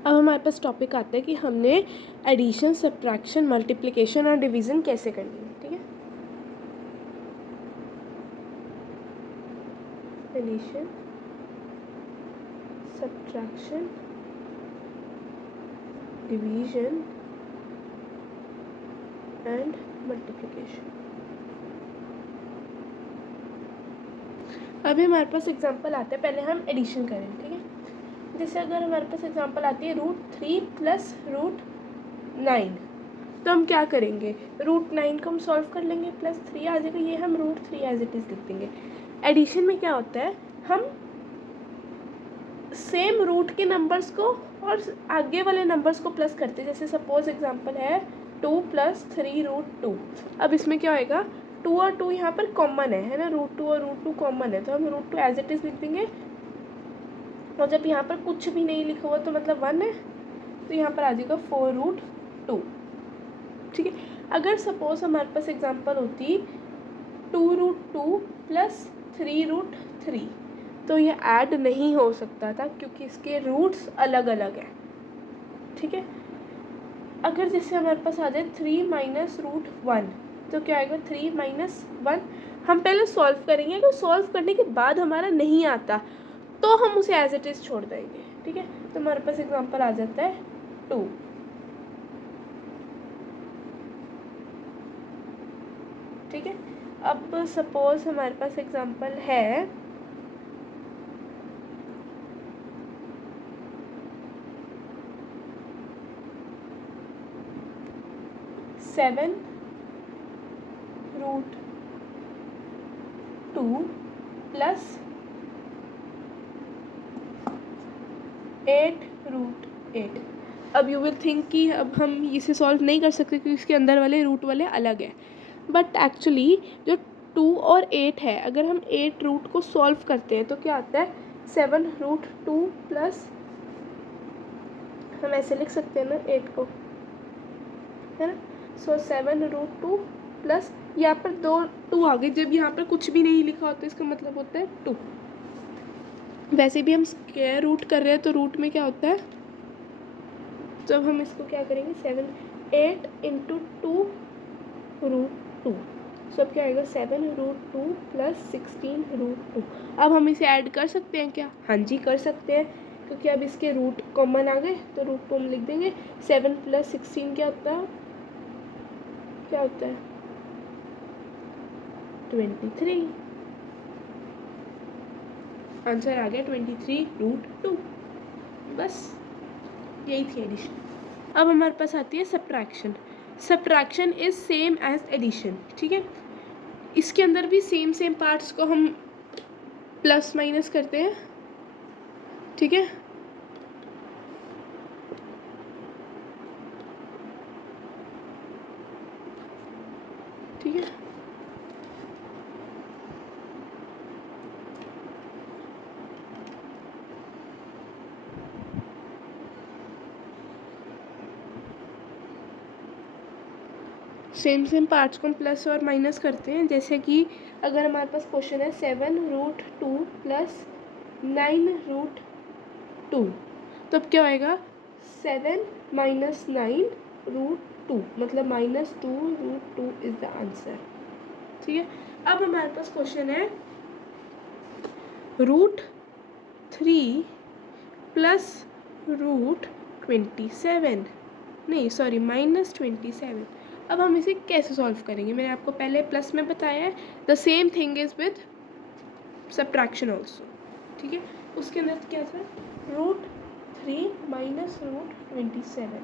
अब हमारे पास टॉपिक आता है कि हमने एडिशन, सब्ट्रैक्शन, मल्टीप्लिकेशन और डिवीज़न कैसे करनी है। ठीक है, addition, subtraction, division and multiplication. अभी हमारे पास एग्जांपल आता है, पहले हम एडिशन करें। ठीक है, जैसे अगर हमारे पास एग्जांपल आती है √3 प्लस √9, तो हम क्या करेंगे, √9 को हम सॉल्व कर लेंगे, प्लस 3 आ जाएगा, ये हम √3 एज इट इज़ लिख देंगे। एडिशन में क्या होता है, हम सेम रूट के नंबर्स को और आगे वाले नंबर्स को प्लस करते हैं। जैसे सपोज एग्जांपल है 2 + 3√2। अब इसमें क्या होएगा, 2 और 2 यहाँ पर कॉमन है ना, √2 और √2 कॉमन है, तो हम √2 एज इट इज़ लिख देंगे। और जब यहाँ पर कुछ भी नहीं लिखा हुआ तो मतलब 1 है, तो यहाँ पर आ जाएगा 4√2। ठीक है, अगर सपोज हमारे पास एग्जांपल होती 2√2 प्लस 3√3, तो ये ऐड नहीं हो सकता था क्योंकि इसके रूट्स अलग अलग हैं। ठीक है, अगर जैसे हमारे पास आ जाए 3 माइनस √1, तो क्या आएगा 3 माइनस 1। हम पहले सॉल्व करेंगे, अगर सॉल्व करने के बाद हमारा नहीं आता तो हम उसे एज इट इज़ छोड़ देंगे। ठीक है, तो हमारे पास एग्जांपल आ जाता है 2। ठीक है, अब सपोज हमारे पास एग्जांपल है 7√2 प्लस 8√8। अब यू विल थिंक कि अब हम इसे सॉल्व नहीं कर सकते क्योंकि इसके अंदर वाले रूट वाले अलग है, बट एक्चुअली जो 2 और 8 है, अगर हम 8 रूट को सॉल्व करते हैं तो क्या आता है 7√2 प्लस, हम ऐसे लिख सकते हैं ना 8 को, है ना, सो 7√2 प्लस यहाँ पर 2 आ गए। जब यहाँ पर कुछ भी नहीं लिखा होता इसका मतलब होता है 2। वैसे भी हम स्क्वायर रूट कर रहे हैं तो रूट में क्या होता है, जब हम इसको क्या करेंगे 8 × 2√2, सब क्या आएगा 7√2 प्लस 16√2। अब हम इसे ऐड कर सकते हैं क्या, हाँ जी कर सकते हैं, क्योंकि अब इसके रूट कॉमन आ गए तो रूट को हम लिख देंगे। 7 + 16 क्या होता है, 23। आंसर आ गया 23√2। बस यही थी एडिशन। अब हमारे पास आती है subtraction. Subtraction is same as addition. ठीक है, इसके अंदर भी सेम पार्ट्स को हम प्लस माइनस करते हैं। ठीक है, ठीक है, सेम पार्ट्स को हम प्लस और माइनस करते हैं। जैसे कि अगर हमारे पास क्वेश्चन है 7√2 प्लस 9√2, तब क्या होएगा 7 माइनस 9√2, मतलब -2√2 इज द आंसर। ठीक है, अब हमारे पास क्वेश्चन है √3 प्लस √27, नहीं सॉरी -27। अब हम इसे कैसे सॉल्व करेंगे, मैंने आपको पहले प्लस में बताया है। The same thing is with subtraction also. ठीक है, उसके अंदर क्या था √3 माइनस √27।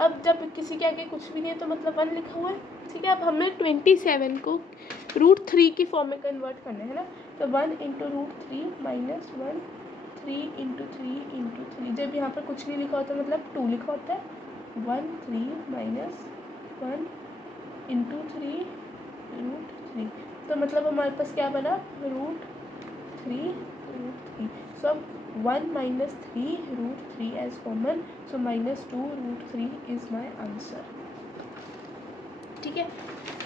अब जब किसी के आगे कुछ भी नहीं है तो मतलब 1 लिखा हुआ है। ठीक है, अब हमें 27 को √3 की फॉर्म में कन्वर्ट करना है ना, तो 1 × √3 माइनस 1, 3 × 3 × 3। जब यहाँ पर कुछ नहीं लिखा होता मतलब 2 लिखा होता है, 1 3 माइनस 1 × 3 √3। तो मतलब हमारे पास क्या बना √3 √3। सो अब 1 minus 3 √3 as common, so -2√3 is my answer. ठीक है,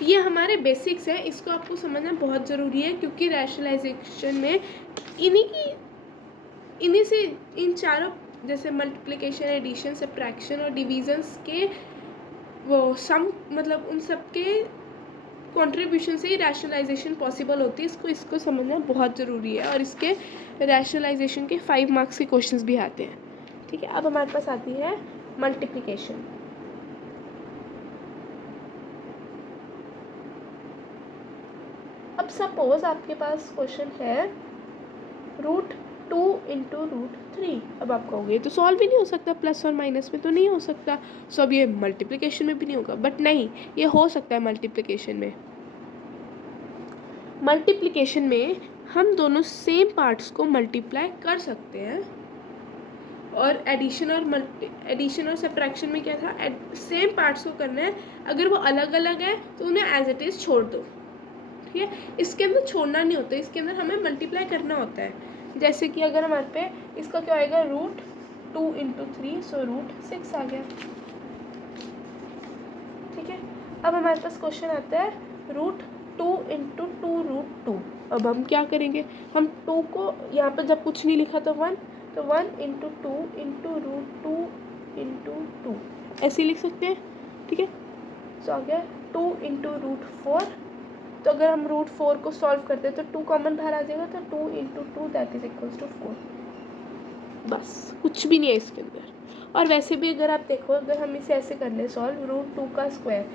ये हमारे बेसिक्स हैं, इसको आपको समझना बहुत ज़रूरी है क्योंकि रैशनलाइजेशन में इन्हीं से इन चारों जैसे मल्टीप्लिकेशन, एडिशन, सब्ट्रैक्शन और डिवीजन्स के वो सम, मतलब उन सब के कंट्रीब्यूशन से ही रैशनलाइजेशन पॉसिबल होती है। इसको समझना बहुत ज़रूरी है, और इसके रैशनलाइजेशन के 5 मार्क्स के क्वेश्चंस भी आते हैं। ठीक है, अब हमारे पास आती है मल्टीप्लिकेशन। अब सपोज आपके पास क्वेश्चन है √2 इंटू √3। अब आप कहोगे तो सॉल्व ही नहीं हो सकता, प्लस और माइनस में तो नहीं हो सकता, सो अब ये मल्टीप्लिकेशन में भी नहीं होगा। बट नहीं, ये हो सकता है मल्टीप्लिकेशन में। मल्टीप्लिकेशन में हम दोनों सेम पार्ट्स को मल्टीप्लाई कर सकते हैं, और एडिशन और सब्ट्रैक्शन में क्या था, सेम पार्ट्स को करना है। अगर वो अलग अलग है तो उन्हें एज इट इज़ छोड़ दो। ठीक है, इसके अंदर छोड़ना नहीं होता, इसके अंदर हमें मल्टीप्लाई करना होता है। जैसे कि अगर हमारे पे इसका क्या आएगा, √2 इंटू 3, सो √6 आ गया। ठीक है, अब हमारे पास क्वेश्चन आता है √2 इंटू 2√2। अब हम क्या करेंगे, हम 2 को यहाँ पर जब कुछ नहीं लिखा तो 1, तो 1 इंटू 2 इंटू √2 इंटू 2 ऐसे ही लिख सकते हैं। ठीक है, सो आ गया 2 इंटू √4। तो अगर हम √4 को सॉल्व करते हैं तो 2 कॉमन बाहर आ जाएगा, तो 2 इंटू 2 दैट इज इक्वल्स टू 4। बस, कुछ भी नहीं है इसके अंदर। और वैसे भी अगर आप देखो, अगर हम इसे ऐसे कर ले सॉल्व, √2 का स्क्वायर,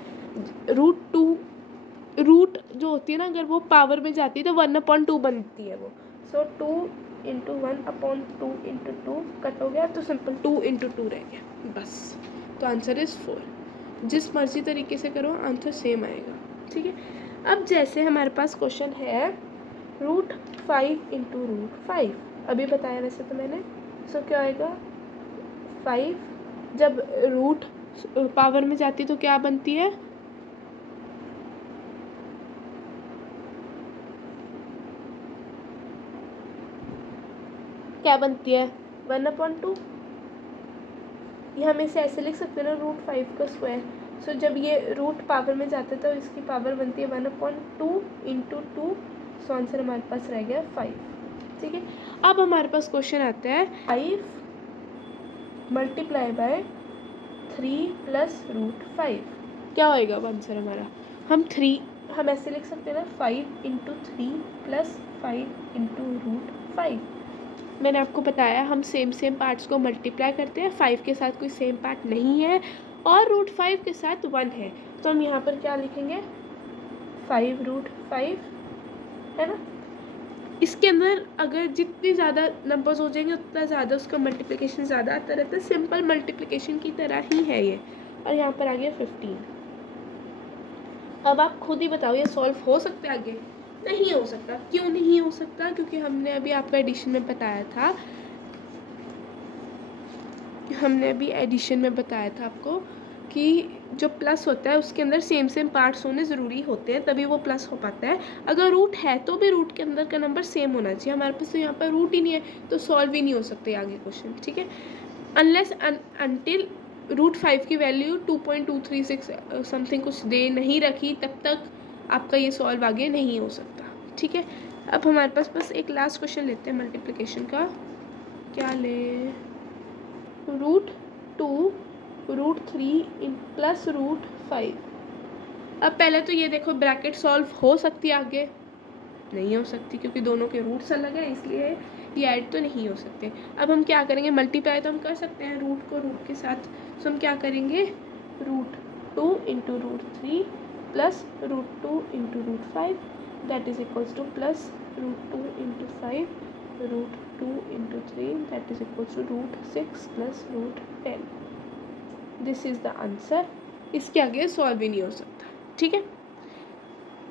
रूट जो होती है ना, अगर वो पावर में जाती है तो 1/2 बनती है वो। सो 2 इंटू 1/2 इंटू 2 कट हो गया, तो सिंपल 2 इंटू 2 रह गया बस। तो आंसर इज़ 4। जिस मर्जी तरीके से करो आंसर सेम आएगा। ठीक है, अब जैसे हमारे पास क्वेश्चन है √5 इंटू √5, अभी बताया वैसे तो मैंने। सो क्या आएगा, 5 जब रूट पावर में जाती तो क्या बनती है, क्या बनती है, 1/2। ये हम इसे ऐसे लिख सकते हैं ना, √5 का स्क्वायर। सो जब ये रूट पावर में जाता है तो इसकी पावर बनती है 1/2 इंटू 2। सो आंसर हमारे पास रह गया 5। ठीक है, अब हमारे पास क्वेश्चन आता है 5 मल्टीप्लाई बाय 3 प्लस √5, क्या होएगा आंसर हमारा। हम ऐसे लिख सकते हैं ना, 5 इंटू 3 प्लस 5 इंटू √5। मैंने आपको बताया हम सेम पार्ट्स को मल्टीप्लाई करते हैं, 5 के साथ कोई सेम पार्ट नहीं है और √5 के साथ 1 है, तो हम यहाँ पर क्या लिखेंगे, 5√5 है ना। इसके अंदर अगर जितनी ज़्यादा नंबर्स हो जाएंगे उतना ज़्यादा उसका मल्टीप्लिकेशन ज़्यादा आता रहता है, सिंपल मल्टीप्लिकेशन की तरह ही है ये। और यहाँ पर आ गया 15। अब आप खुद ही बताओ, ये सॉल्व हो सकता है आगे? नहीं हो सकता। क्यों नहीं हो सकता? क्योंकि हमने अभी आपको एडिशन में बताया था, आपको कि जो प्लस होता है उसके अंदर सेम पार्ट्स होने ज़रूरी होते हैं, तभी वो प्लस हो पाता है। अगर रूट है तो भी रूट के अंदर का नंबर सेम होना चाहिए। हमारे पास तो यहाँ पर रूट ही नहीं है, तो सॉल्व ही नहीं हो सकते आगे क्वेश्चन। ठीक है, अनलेस अनटिल √5 की वैल्यू 2.236 समथिंग कुछ दे नहीं रखी, तब तक आपका ये सॉल्व आगे नहीं हो सकता। ठीक है, अब हमारे पास बस एक लास्ट क्वेश्चन लेते हैं मल्टीप्लिकेशन का। क्या ले, √2 √3 प्लस √5। अब पहले तो ये देखो, ब्रैकेट सॉल्व हो सकती है आगे? नहीं हो सकती, क्योंकि दोनों के रूट्स अलग हैं, इसलिए ये ऐड तो नहीं हो सकते। अब हम क्या करेंगे, मल्टीप्लाई तो हम कर सकते हैं रूट को रूट के साथ। सो हम क्या करेंगे, √2 into √3 plus √2 into √5 that is equals to plus √2 into 5 √2 into 3 that is equals to √6 plus √10। This is the answer. इसके आगे सॉल्व ही नहीं हो सकता। ठीक है,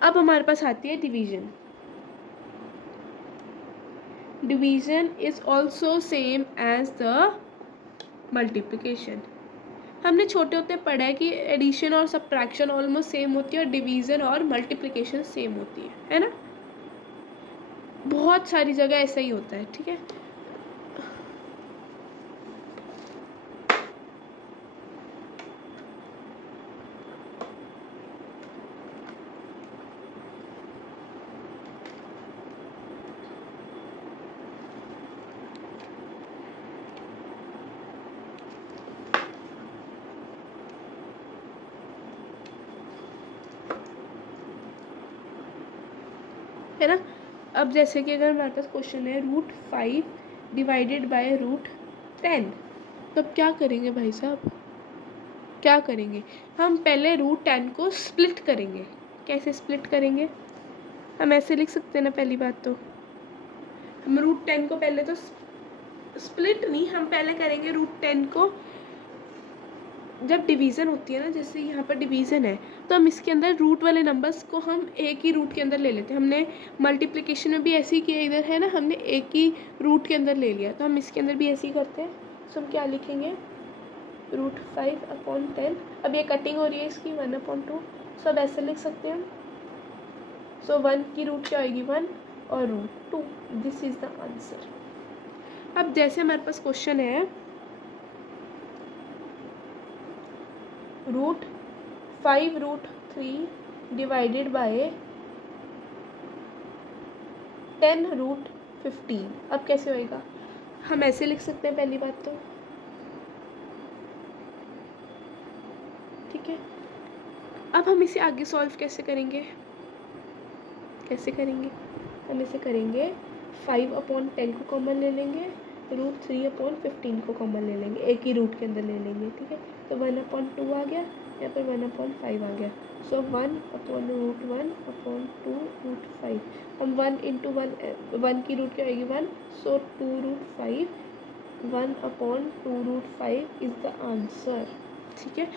अब हमारे पास आती है division. Division is also same as the multiplication. हमने छोटे होते पढ़ा है कि एडिशन और सब्ट्रैक्शन ऑलमोस्ट सेम होती है और डिवीज़न और मल्टीप्लिकेशन सेम होती है ना। बहुत सारी जगह ऐसा ही होता है। ठीक है, है ना। अब जैसे कि अगर हमारे पास क्वेश्चन है √5 डिवाइडेड बाय √10, तो अब क्या करेंगे भाई साहब, क्या करेंगे, हम पहले √10 को स्प्लिट करेंगे। कैसे स्प्लिट करेंगे, हम ऐसे लिख सकते हैं ना, पहली बात तो हम √10 को पहले तो स्प्लिट नहीं, हम पहले करेंगे √10 को, जब डिवीज़न होती है ना, जैसे यहाँ पर डिवीज़न है तो हम इसके अंदर रूट वाले नंबर्स को हम एक ही रूट के अंदर ले लेते हैं। हमने मल्टीप्लिकेशन में भी ऐसे ही किया, इधर है ना, हमने एक ही रूट के अंदर ले लिया, तो हम इसके अंदर भी ऐसे ही करते हैं। सो हम क्या लिखेंगे, √5/10। अब ये कटिंग हो रही है इसकी 1/2, सो अब ऐसे लिख सकते हैं हम। सो 1 की रूट क्या होगी 1 और √2, दिस इज़ द आंसर। अब जैसे हमारे पास क्वेश्चन है √5√3 डिवाइडेड बाय 10√15, अब कैसे होएगा, हम ऐसे लिख सकते हैं पहली बात तो, ठीक है। अब हम इसे आगे सॉल्व कैसे करेंगे, कैसे करेंगे, हम इसे करेंगे 5/10 को कॉमन ले लेंगे, √3/15 को कॉमन ले लेंगे, एक ही रूट के अंदर ले लेंगे, ठीक है। तो 1/2 आ गया, यहाँ पर 1/5 आ गया। सो 1/√1/2√5, हम 1 × 1 की रूट क्या आएगी 1, सो 2√5, 1/2√5 इज़ द आंसर, ठीक है।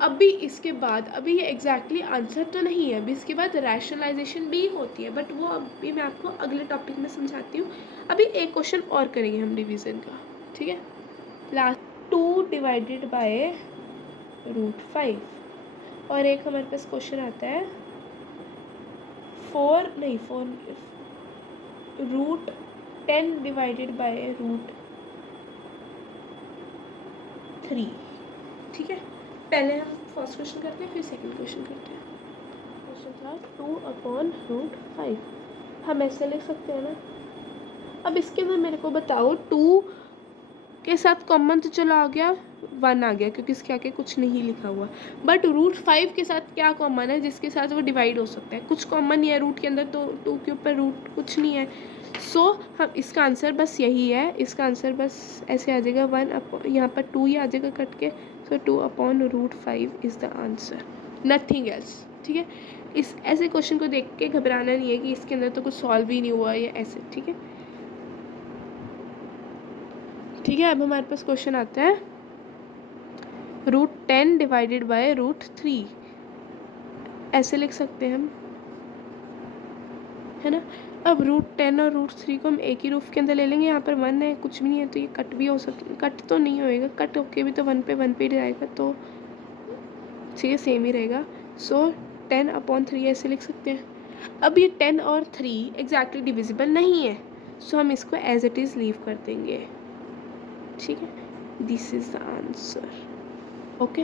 अभी इसके बाद, अभी ये एग्जैक्टली आंसर तो नहीं है, अभी इसके बाद रैशनलाइजेशन भी होती है, बट वो अभी मैं आपको अगले टॉपिक में समझाती हूँ। अभी एक क्वेश्चन और करेंगे हम डिवीज़न का, ठीक है। लास्ट 2 डिवाइडेड बाय √5, और एक हमारे पास क्वेश्चन आता है 4 √10 डिवाइडेड बाय √3, ठीक है। पहले हम फर्स्ट क्वेश्चन करते हैं, फिर सेकंड क्वेश्चन करते हैं। क्वेश्चन था 2/√5, हम ऐसे लिख सकते हैं ना। अब इसके अंदर मेरे को बताओ 2 के साथ कॉमन तो चला आ गया, 1 आ गया क्योंकि इसके आगे कुछ नहीं लिखा हुआ, बट √5 के साथ क्या कॉमन है जिसके साथ वो डिवाइड हो सकता है, कुछ कॉमन नहीं है रूट के अंदर, तो 2 के ऊपर रूट कुछ नहीं है। सो हम इसका आंसर बस यही है, इसका आंसर बस ऐसे आ जाएगा 1 यहाँ पर 2 ही आ जाएगा कट के, सो 2/√5 is the answer, nothing else, ठीक है। इस ऐसे क्वेश्चन को देख के घबराना नहीं है कि इसके अंदर तो कुछ सॉल्व ही नहीं हुआ या ऐसे, ठीक है। ठीक है, अब हमारे पास क्वेश्चन आता है √10 डिवाइडेड बाय √3, ऐसे लिख सकते हैं हम, है ना। अब √10 और √3 को हम एक ही रूफ के अंदर ले लेंगे, यहाँ पर 1 है, कुछ भी नहीं है, तो ये कट भी हो सकता, कट तो नहीं होएगा, कट होके भी तो 1 पे ही रहेगा, तो ठीक है, सेम ही रहेगा। सो 10/3 ऐसे लिख सकते हैं। अब ये 10 और 3 एग्जैक्टली डिविजिबल नहीं है, सो हम इसको एज इट इज़ लीव कर देंगे, ठीक है। This is the answer, okay.